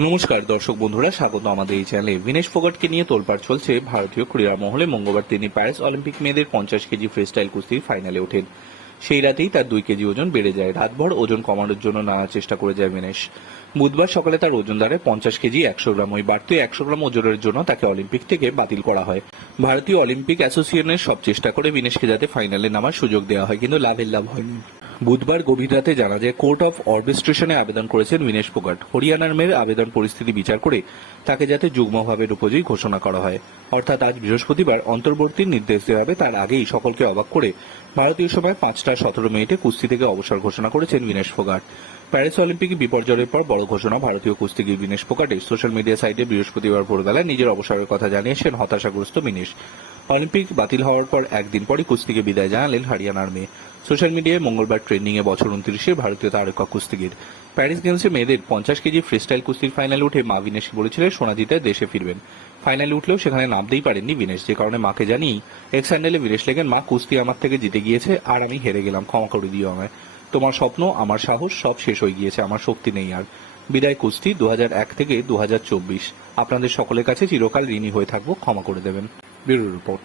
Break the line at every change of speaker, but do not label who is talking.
নমস্কার, দর্শক বন্ধুরা, স্বাগত আমাদের এই চ্যানেলে। বিনেশ ফোগাটকে নিয়ে তোলপাড় চলছে ভারতীয় ক্রীড়া মহলে। মঙ্গলবার তিনি প্যারিস অলিম্পিক মেয়েদের পঞ্চাশ কেজি ফ্রিস্টাইল কুস্তির ফাইনালে ওঠেন। সেই রাতেই তার দুই কেজি ওজন বেড়ে যায়। রাতভর ওজন কমানোর জন্য নানা চেষ্টা করে যায় বিনেশ। বুধবার সকালে তার ওজন দাঁড়ায় পঞ্চাশ কেজি একশো গ্রাম। ওই বাড়তি একশো গ্রাম ওজনের জন্য তাকে অলিম্পিক থেকে বাতিল করা হয়। ভারতীয় অলিম্পিক অ্যাসোসিয়েশনের সব চেষ্টা করে বিনেশকে যাতে ফাইনালে নামার সুযোগ দেওয়া হয়, কিন্তু লাভের লাভ হয়নি। বুধবার গভীর রাতে জানা যায়, কোর্ট অফ অর্বিস্ট্রেশনে আবেদন করেছেন বিনেশ ফোগাট হরিয়ানার মেয়ের আবেদন পরিস্থিতি বিচার করে তাকে যাতে যুগ্মভাবের উপজয়ী ঘোষণা করা হয়। অর্থাৎ আজ বৃহস্পতিবার অন্তর্বর্তী নির্দেশ দেওয়া হবে, তার আগেই সকলকে অবাক করে ভারতীয় সময় পাঁচটা সতেরো মিনিটে কুস্তি থেকে অবসর ঘোষণা করেছেন বিনেশ ফোগাট প্যারিস অলিম্পিকে বিপর্যয়ের পর বড় ঘোষণা, ভারতীয় কুস্তিগির বিনেশ ফোগাটের সোশ্যাল মিডিয়া সাইটে বৃহস্পতিবার ভোরবেলায় নিজের অবসরের কথা জানিয়েছেন হতাশাগ্রস্ত বিনেশ অলিম্পিক বাতিল হওয়ার পর একদিন পরই কুস্তিকে বিদায় জানালেন হরিয়ানার মেয়ে। সোশ্যাল মিডিয়ায় মঙ্গলবার ট্রেন্ডিং এ বছর উনত্রিশে ভারতীয় তারকা কুস্তিগির। প্যারিস গেমসে মেয়েদের পঞ্চাশ কেজি ফ্রিস্টাইল কুস্তির ফাইনালে উঠে মা বিনেশ বলেছিলেন সোনা জিতে দেশে ফিরবেন। ফাইনালে উঠলেও সেখানে নামতেই পারেননি বিনেশ, যে কারণে মাকে জানিয়েই এক্স স্যান্ডেলে বিনেশ লেগেন, মা, কুস্তি আমার থেকে জিতে গিয়েছে, আর আমি হেরে গেলাম, ক্ষমা করে দিও আমায়। তোমার স্বপ্ন, আমার সাহস, সব শেষ হয়ে গিয়েছে, আমার শক্তি নেই আর। বিদায় কুস্তি দু হাজার এক থেকে দু হাজার চব্বিশ। আপনাদের সকলের কাছে চিরকাল ঋণী হয়ে থাকব, ক্ষমা করে দেবেন। Bureau report.